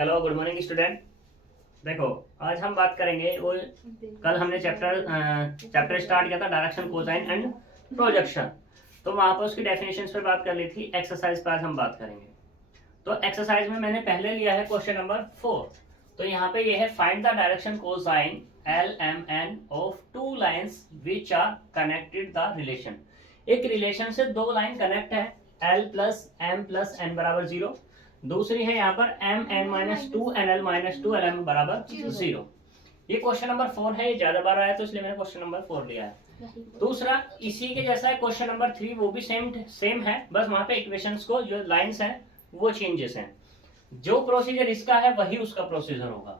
Hello good morning student. देखो, आज हम बात करेंगे वो कल हमने चैप्टर स्टार्ट किया था डायरेक्शन कोसाइन एंड प्रोजेक्शन। तो वहां पर उसकी डेफिनेशंस पे बात कर ली थी। एक्सरसाइज पर आज हम बात करेंगे। तो एक्सरसाइज में मैंने पहले लिया है क्वेश्चन नंबर 4। तो यहाँ पे ये है find the direction cosine L M N of two lines which are connected the relation. एक रिलेशन से दो लाइन कनेक्ट है, L plus M plus N बराबर 0। दूसरी है यहाँ पर M N minus two N L minus two L M बराबर 0। ये क्वेश्चन नंबर 4 है, ये ज्यादा बार आया तो इसलिए मैंने क्वेश्चन नंबर 4 लिया है। दूसरा इसी के जैसा है क्वेश्चन नंबर 3, वो भी सेम है, बस वहां पे इक्वेशंस को जो लाइंस हैं वो चेंजेस हैं। जो प्रोसीजर इसका है वही उसका प्रोसीजर होगा।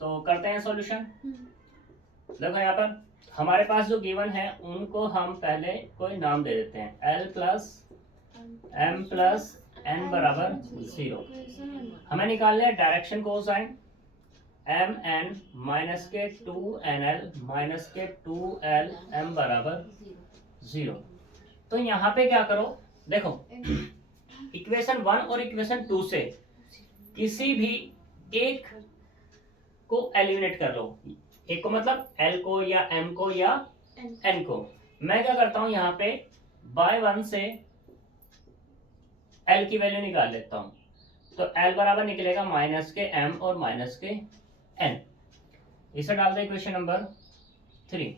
तो करते हैं सॉल्यूशन। देखो यहाँ पर हमारे पास जो गिवन है उनको हम पहले कोई नाम दे देते हैं। L plus M plus N बराबर 0। हमें निकालना है direction cosine M N minus के 2 एन एल माइनस के 2 एल एम बराबर 0। तो यहाँ पे क्या करो, देखो इक्वेशन 1 और इक्वेशन 2 से किसी भी एक को एलिमिनेट कर लो। एक को मतलब एल को या एम को या एन को। मैं क्या करता हूं यहाँ पे बाय 1 से एल की वैल्यू निकाल लेता हूं। तो एल बराबर निकलेगा माइनस के एम और माइनस के एन। इसे डाल दो इक्वेशन नंबर 3।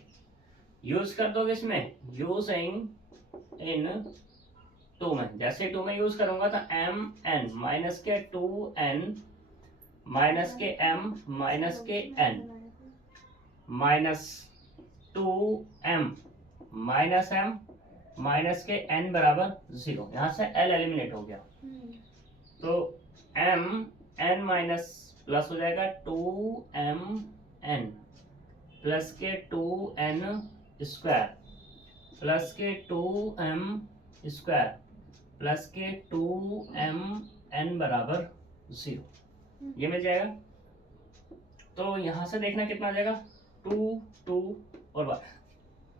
यूज कर दोगे इसमें यूजिंग इन 2 में। जैसे 2 में यूज करूंगा तो एम एन माइनस के 2 एन माइनस के एम माइनस के N minus 2 M minus M minus के एन बराबर 0। यहां से एल एलिमिनेट हो गया तो एम एन माइनस प्लस हो जाएगा 2 एम एन प्लस के 2 एन स्क्वायर प्लस के 2 एम स्क्वायर प्लस के 2 एम एन बराबर 0। ये मिल जाएगा। तो यहां से देखना कितना आ जाएगा, 2 2 और 1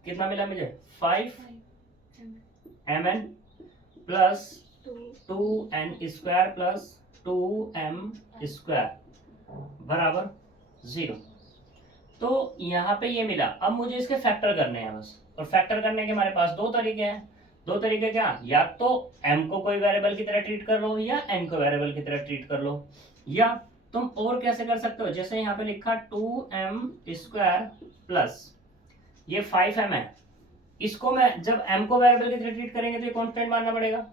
कितना मिला मुझे 5 M N plus 2 N square plus 2 M square बराबर 0। तो यहाँ पे ये मिला। अब मुझे इसके फैक्टर करने हैं बस। और फैक्टर करने के हमारे पास 2 तरीके हैं। 2 तरीके क्या, या तो m को कोई वेरिएबल की तरह ट्रीट कर लो या n को वेरिएबल की तरह ट्रीट कर लो। या तुम और कैसे कर सकते हो, जैसे यहाँ पे लिखा 2m स्क्वायर प्लस ये 5m है। इसको मैं जब m को वेरिएबल की तरह ट्रीट करेंगे तो ये कांस्टेंट मानना पड़ेगा,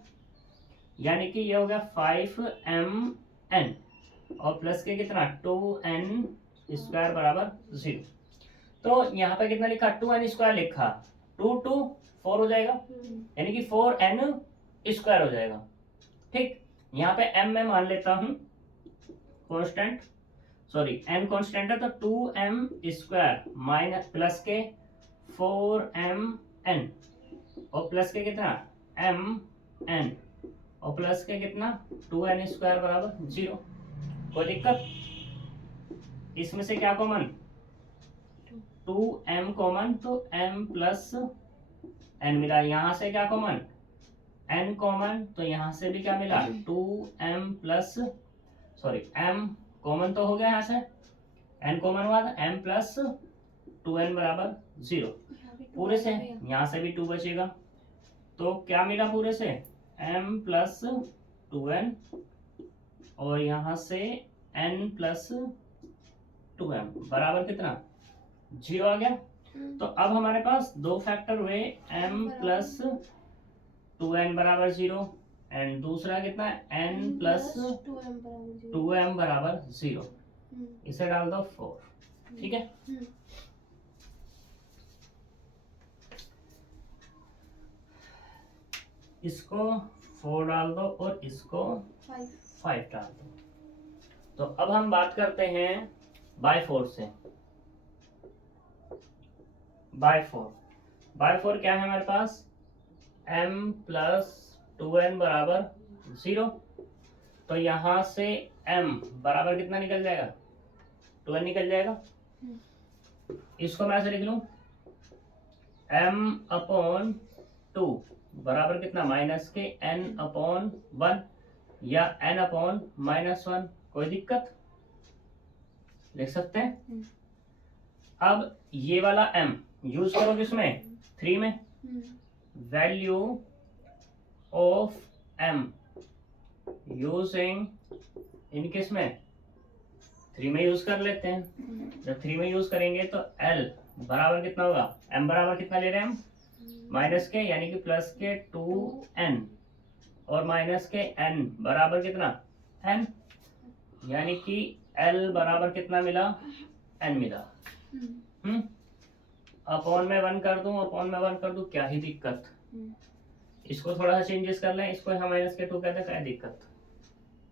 यानी कि ये हो गया 5mn और प्लस के कितना 2n स्क्वायर बराबर 0। तो यहाँ पे कितना लिखा 2n स्क्वायर लिखा, 2 2 4 हो जाएगा, यानी कि 4n स्क्वायर हो जाएगा। ठीक, यहाँ पे m मैं मान लेता हूँ कांस्टेंट, सॉरी n कांस्टेंट है, तो 2m स्क्वायर माइनस प्लस के 4mn और प्लस के कितना mn और प्लस के कितना 2n स्क्वायर बराबर 0। कोई दिक्कत? इसमें से क्या कॉमन, 2m कॉमन, तो m प्लस n मिला। यहां से क्या कॉमन, n कॉमन, तो यहां से भी क्या मिला 2m plus, sorry m common तो हो गया, यहां से n कॉमन हुआ था, m प्लस 2n बराबर 0। पूरे से यहां से भी 2 बचेगा, तो क्या मिला पूरे से m प्लस 2n और यहां से n प्लस 2m बराबर कितना 0 आ गया। तो अब हमारे पास 2 फैक्टर हुए, m प्लस 2n बराबर 0 एंड दूसरा कितना n प्लस 2m बराबर 0। इसे डाल दो 4। ठीक है, इसको 4 डाल दो और इसको 5 डाल दो। तो अब हम बात करते हैं बाय 4 से। बाय 4 क्या है हमारे पास, m प्लस 2n बराबर 0। तो यहां से m बराबर कितना निकल जाएगा 2n निकल जाएगा। इसको मैं ऐसे लिख लूं m अपॉन 2 बराबर कितना माइनस के n अपॉन 1 या n अपॉन -1 कोई दिक्कत, लिख सकते हैं। अब ये वाला m यूज करो किसमें, 3 में, value of m using in किस में, 3 में यूज कर लेते हैं। जब 3 में यूज करेंगे तो l बराबर कितना होगा, m बराबर कितना ले रहे हैं हम, माइनस के यानी कि प्लस के 2n और माइनस के n बराबर कितना n, यानी कि l बराबर कितना मिला, n मिला। अपॉन में 1 कर दूं, अपॉन में 1 कर दूं, क्या ही दिक्कत। इसको थोड़ा सा चेंजेस कर लें, इसको हम माइनस के 2 कहते हैं, क्या दिक्कत,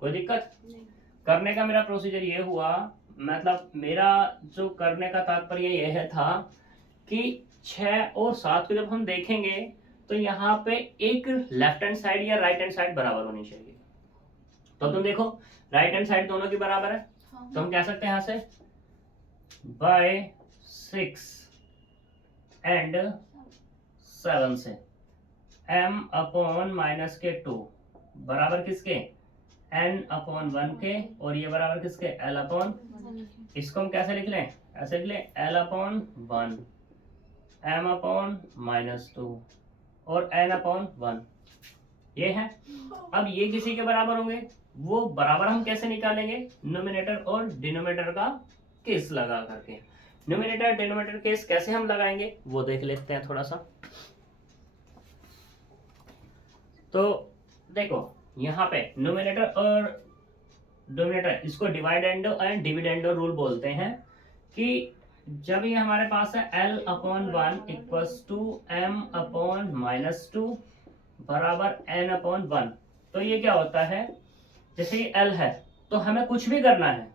कोई दिक्कत नहीं। करने का मेरा प्रोसीजर ये हुआ, मतलब मेरा जो करने का तात्पर्य यह था कि 6 और 7 को जब हम देखेंगे तो यहाँ पे एक लेफ्ट हैंड साइड या राइट हैंड साइड बराबर होनी चाहिए। तो तुम देखो राइट हैंड साइड दोनों की बराबर है, तो हम कह सकते हैं यहाँ से बाय 6 एंड 7 से m अपॉन माइनस के 2 बराबर किसके, n अपॉन 1 के, और ये बराबर किसके, l अपॉन, इसको हम कैसे लिख लें, ऐसे लिख लें l upon 1 m upon minus 2 और n अपॉन 1, ये है। अब ये किसी के बराबर होंगे, वो बराबर हम कैसे निकालेंगे, नोमिनेटर और डिनोमिनेटर का केस लगा करके। न्यूमरेटर डिनोमिनेटर केस कैसे हम लगाएंगे वो देख लेते हैं थोड़ा सा। तो देखो यहाँ पे न्यूमरेटर और डिनोमिनेटर, इसको डिवाइड एंड डिविडेंड रूल बोलते हैं, कि जब ये हमारे पास है l upon 1 equals to m upon minus 2 बराबर n अपॉन 1, तो ये क्या होता है, जैसे ये l है तो हमें कुछ भी करना है,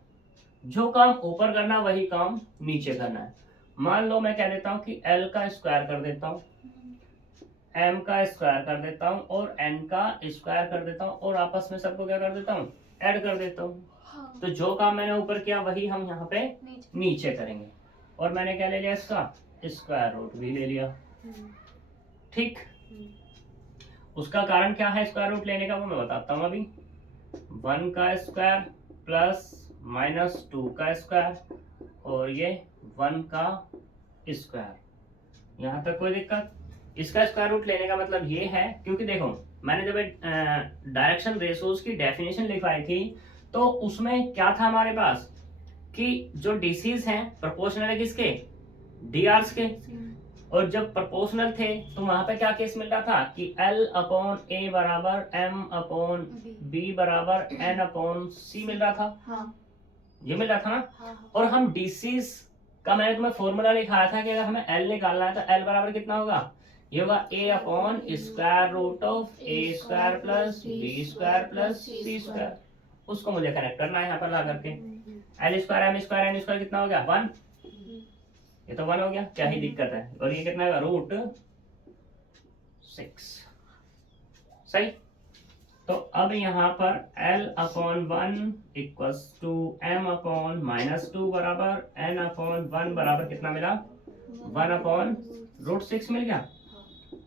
जो काम ऊपर करना वही काम नीचे करना है। मान लो मैं कह देता हूँ कि l का स्क्वायर कर देता हूँ, m का स्क्वायर कर देता हूँ और n का स्क्वायर कर देता हूँ, और आपस में सबको क्या कर देता हूँ, ऐड कर देता हूँ। हाँ। तो जो काम मैंने ऊपर किया वही हम यहाँ पे नीचे करेंगे, और मैंने क्या ले लिया, इसका स्क्वायर रूट भी ले लिया, ठीक। उसका कारण क्या है स्क्वायर रूट लेने का वो मैं बताता हूँ अभी। 1 का स्क्वायर प्लस माइनस 2 का स्क्वायर और ये 1 का स्क्वायर, यहाँ तक कोई दिक्कत। इसका स्क्वायर रूट लेने का मतलब ये है, क्योंकि देखो मैंने जब डायरेक्शन रेशोज की डेफिनेशन लिखवाई थी तो उसमें क्या था हमारे पास, कि जो डीसीज हैं प्रोपोर्शनल है किसके, डीआर्स के, और जब प्रोपोर्शनल थे तो वहां पे क्या केस मिल रहा था कि L अपॉन A बराबर M अपॉन B बराबर N अपॉन C मिल रहा था। हाँ। ये मिल रहा था ना। हाँ। और हम डीसीज का मैंने तुम्हें फॉर्मूला लिखाया था कि अगर हमें L निकालना है तो L बराबर कितना होगा, ये होगा A upon square root of A square plus B square plus C square. उसको मुझे कनेक्ट करना है यहाँ पर ला करके। L square M square N square कितना हो गया, 1, ये तो 1 हो गया, क्या ही दिक्कत है। और ये कितना है, रूट 6, सही। तो अब यहाँ पर L upon 1 equals to M upon minus 2 बराबर N अपॉन 1 बराबर कितना मिला, 1 अपॉन रूट 6 मिल गया।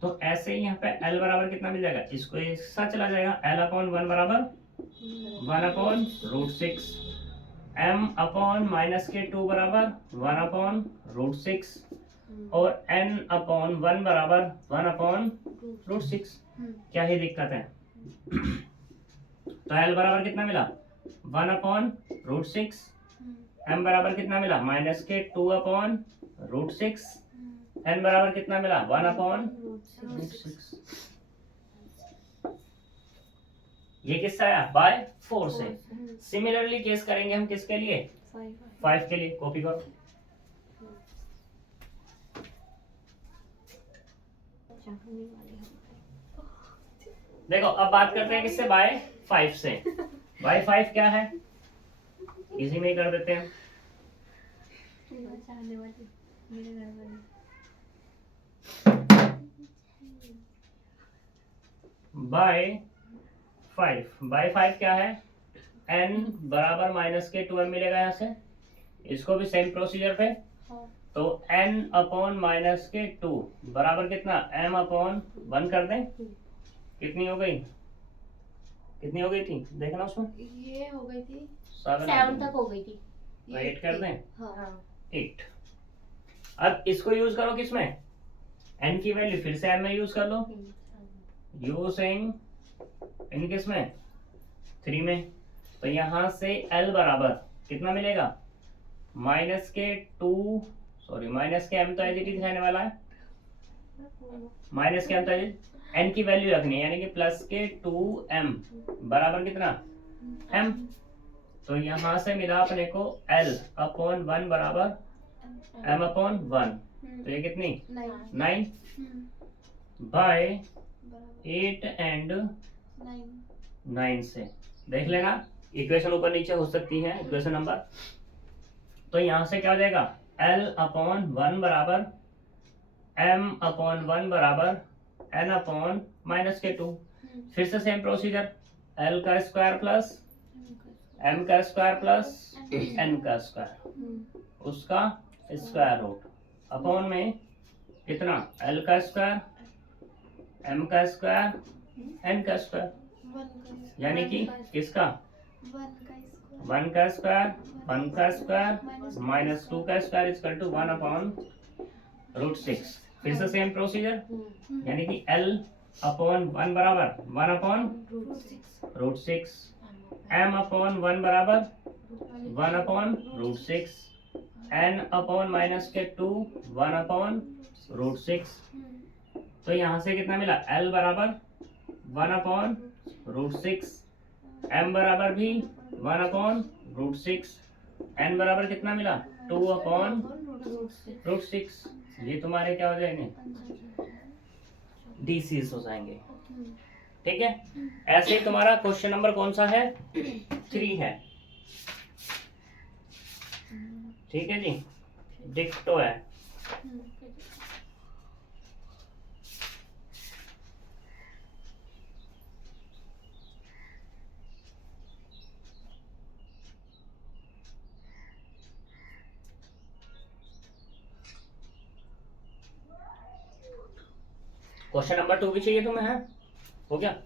तो ऐसे ही यहाँ पे L बराबर कितना मिल जाएगा, इसको एक साथ चला जाएगा, L अपॉन 1 बराबर 1 upon root 6, m upon minus के 2 बराबर 1 अपॉन रूट 6 और n अपॉन 1 बराबर 1 अपॉन रूट 6। क्या ही दिक्कत है। तो l बराबर कितना मिला, 1 अपॉन रूट 6, m बराबर कितना मिला, माइनस के 2 अपॉन रूट 6, n बराबर कितना मिला, 1 अपॉन रूट 6। ये किससे आया, बाय 4 से। सिमिलरली केस करेंगे हम किसके लिए, 5 के लिए। कॉपी करो। देखो अब बात करते हैं किससे, बाय 5 से। बाय 5 क्या है, इसी में ही कर देते हैं। बाय 5 क्या है, n बराबर माइनस के 2m मिलेगा यहाँ से, इसको भी सेम प्रोसीजर पे। तो n अपॉन माइनस के 2 बराबर कितना, m अपॉन 1 कर दें, कितनी हो गई, कितनी हो गई थी देखना उसमें, ये हो गई थी 7 तक हो गई थी। तो 8 कर दें, हाँ 8। अब इसको यूज करो किसमें, n की वैल्यू फिर से m में यूज कर लो, यूजिंग इन किसमें 3 में। तो यहां से l बराबर कितना मिलेगा, माइनस के m तो एज इट इज रहने वाला है, माइनस के m तो एज n की वैल्यू रखनी है, यानी कि प्लस के 2m बराबर कितना m। तो यहां से मिला अपने को l अपॉन 1 बराबर m अपॉन 1, तो ये कितनी 9 बाय 8 एंड 9 से। देख लेना इक्वेशन ऊपर नीचे हो सकती है इक्वेशन नंबर। तो यहां से क्या हो जाएगा, l अपॉन 1 बराबर m अपॉन 1 बराबर n अपॉन माइनस के 2। फिर से सेम प्रोसीजर, l का स्क्वायर प्लस m का स्क्वायर प्लस n का स्क्वायर, उसका स्क्वायर रूट अपॉन में कितना l का स्क्वायर m का स्क्वायर n का स्क्वायर, यानी कि किसका 1 का स्क्वायर 1 का स्क्वायर माइनस 2 का square equal to 1 upon root 6। फिर से सेम प्रोसीजर, यानी कि l अपॉन 1 बराबर 1 अपॉन रूट 6, m अपॉन 1 बराबर 1 upon root 6, n upon minus के 2 1 अपॉन रूट 6। तो यहाँ से कितना मिला, l बराबर 1 अपॉन रूट 6, m बराबर भी 1 अपॉन रूट 6, n बराबर कितना मिला 2 अपॉन रूट 6। ये तुम्हारे क्या हो जाएंगे, डीसीज हो जाएंगे। ठीक है, ऐसे ही तुम्हारा क्वेश्चन नंबर कौन सा है, 3 है। ठीक है जी, डिक्टो है। क्वेश्चन नंबर 2 भी चाहिए तुम्हें, है हो गया।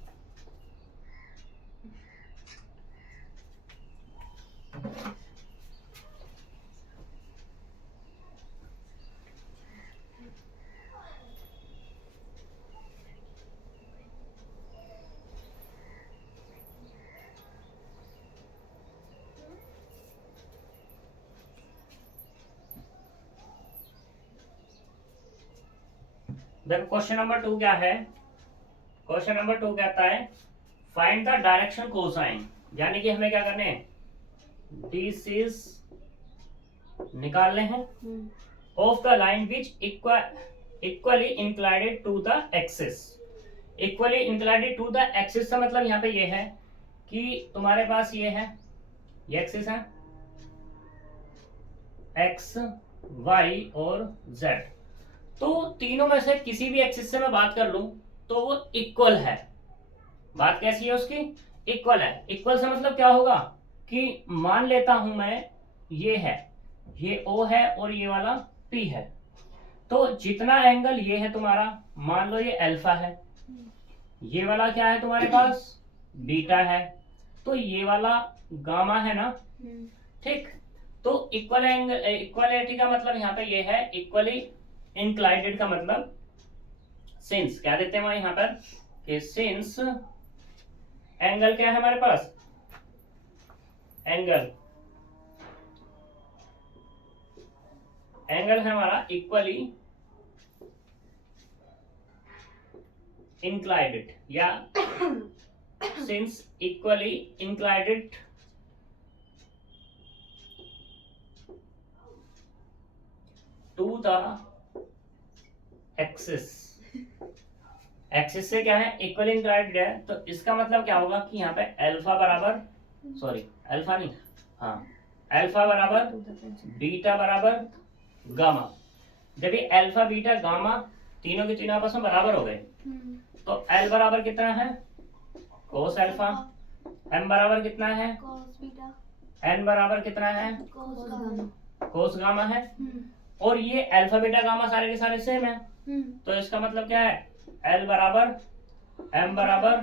देखो क्वेश्चन नंबर 2 क्या है, क्वेश्चन नंबर 2 कहता है फाइंड द डायरेक्शन कोसाइन, यानी कि हमें क्या करने हैं, डीसीज निकालने हैं of the line which equally inclined to the axis. Equally inclined to the axis का मतलब यहाँ पे ये है कि तुम्हारे पास ये है, ये एक्सिस है एक्स वाई और जेड। तो तीनों में से किसी भी एक्सिस से मैं बात कर लूं तो वो इक्वल है। बात कैसी है उसकी, इक्वल है। इक्वल से मतलब क्या होगा कि मान लेता हूं मैं ये है, ये O है और ये वाला P है, तो जितना एंगल ये है तुम्हारा, मान लो ये अल्फा है, ये वाला क्या है तुम्हारे पास बीटा है, तो ये वाला गामा है ना। ठीक, तो इक्वल एंगल, इक्वालिटी का मतलब यहाँ पे ये है, इक्वली इंक्लाइडेड का मतलब सिंस क्या देते हैं वहां यहाँ पर कि सिंस एंगल क्या है हमारे पास, एंगल है हमारा इक्वली इंक्लाइडेड, या since equally inclined to the axis. Axis से क्या है, इक्वली इंक्लाइडेड है, तो इसका मतलब क्या होगा कि यहाँ पे अल्फा बराबर, सॉरी अल्फा नहीं, हाँ अल्फा बराबर बीटा बराबर गामा। जब ये अल्फा बीटा गामा तीनों के तीनों आपस में बराबर हो गए, तो एल बराबर कितना है कोस अल्फा, एम बराबर कितना है एन बराबर कितना है कोस गामा है, और ये अल्फा बीटा गामा सारे के सारे सेम है। तो इसका मतलब क्या है, एल बराबर m बराबर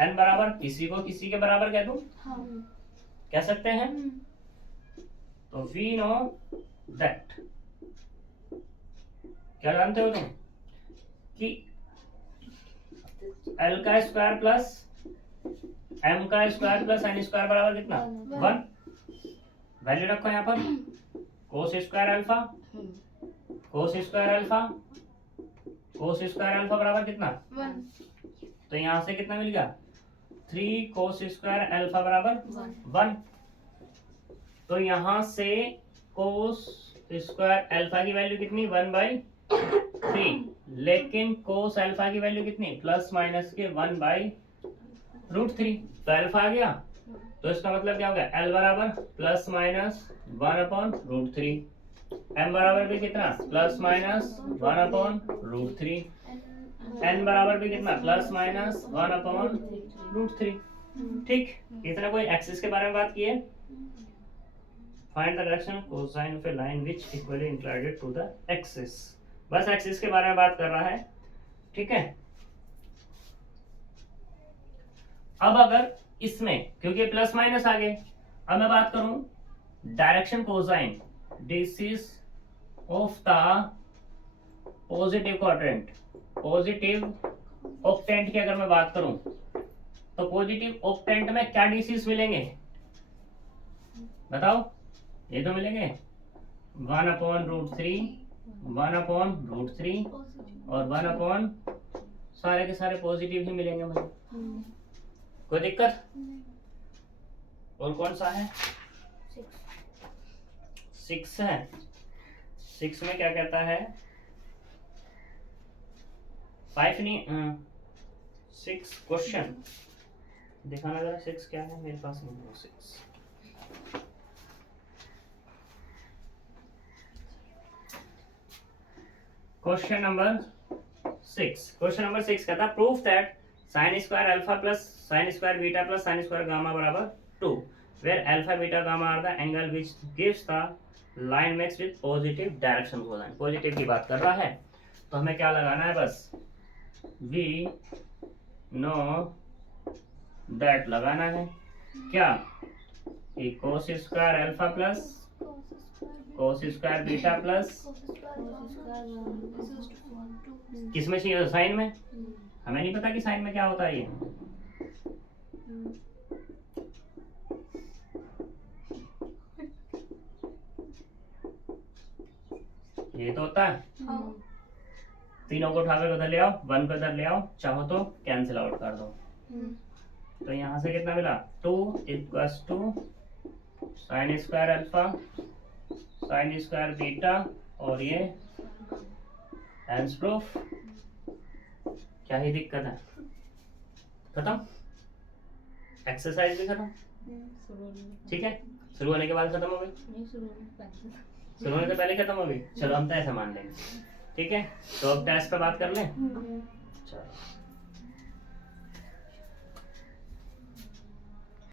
n बराबर किसी को किसी के बराबर कह दूं, कह सकते हैं। तो वी नो दैट, क्या जानते हो तुम कि l का स्क्वायर प्लस m का स्क्वायर प्लस n स्क्वायर बराबर कितना, 1। वैल्यू रखो यहाँ पर, cos square alpha, cos square alpha, cos square alpha बराबर कितना, 1। तो यहाँ से कितना मिल गया, 3 कोस स्क्वायर अल्फा बराबर 1। तो यहाँ से कोस स्क्वायर अल्फा की वैल्यू कितनी, 1/3, लेकिन कोस अल्फा की वैल्यू कितनी, प्लस माइनस के 1/√3। तो अल्फा आ गया, तो इसका मतलब क्या हो गया, एल बराबर प्लस माइनस 1/√3, एम बराबर भी कितना, प्लस माइनस 1/√3, एन बराबर भी कितना, प्लस माइनस 1/√3। ठीक, इतना कोई एक्सिस के बारे में बात की है। Find the direction cosine of a line which equally inclined to the axis, बस एक्सिस के बारे में बात कर रहा है। ठीक है, अब अगर इसमें क्योंकि प्लस माइनस आ गए, अब मैं बात करूं direction cosine DCs of the positive quadrant, positive octant की अगर मैं बात करूं तो पॉजिटिव ऑक्टेंट में क्या डिसिस मिलेंगे, बताओ। ये तो मिलेंगे 1/√3, 1/√3 और 1 सारे के सारे पॉजिटिव ही मिलेंगे मुझे, कोई दिक्कत। और कौन सा है, 6 है। 6 में क्या कहता है, 5 नहीं, 6 क्वेश्चन दिखाना जरा, 6 क्या है, मेरे पास नहीं है 6। क्वेश्चन नंबर 6 कहता है proof that sine square alpha plus sine square beta plus sine square gamma बराबर 2, where alpha beta gamma are the angle which gives the line makes with positive direction cosine. Positive की बात कर रहा है, तो हमें क्या लगाना है, बस वी नो दैट लगाना है। क्या, कि cos square alpha plus cos square beta plus किसमें चाहिए, साइन में। हमें नहीं पता कि साइन में क्या होता है ये, तो होता है। तीनों को उठाकर उधर ले आओ, 1 को इधर ले आओ, चाहो तो कैंसिल आउट कर दो। तो यहाँ से कितना मिला, 2 = 2 sign square alpha sign square beta, और ये हैंस प्रूफ। क्या ही दिक्कत है, खत्म, एक्सरसाइज भी खत्म। ठीक है, शुरू होने के बाद खत्म हो गई, शुरू होने से पहले खत्म हो गई। चलो हम तो ऐसा मान लेंगे। ठीक है, तो अब टेस्ट पे बात कर लें। चलो।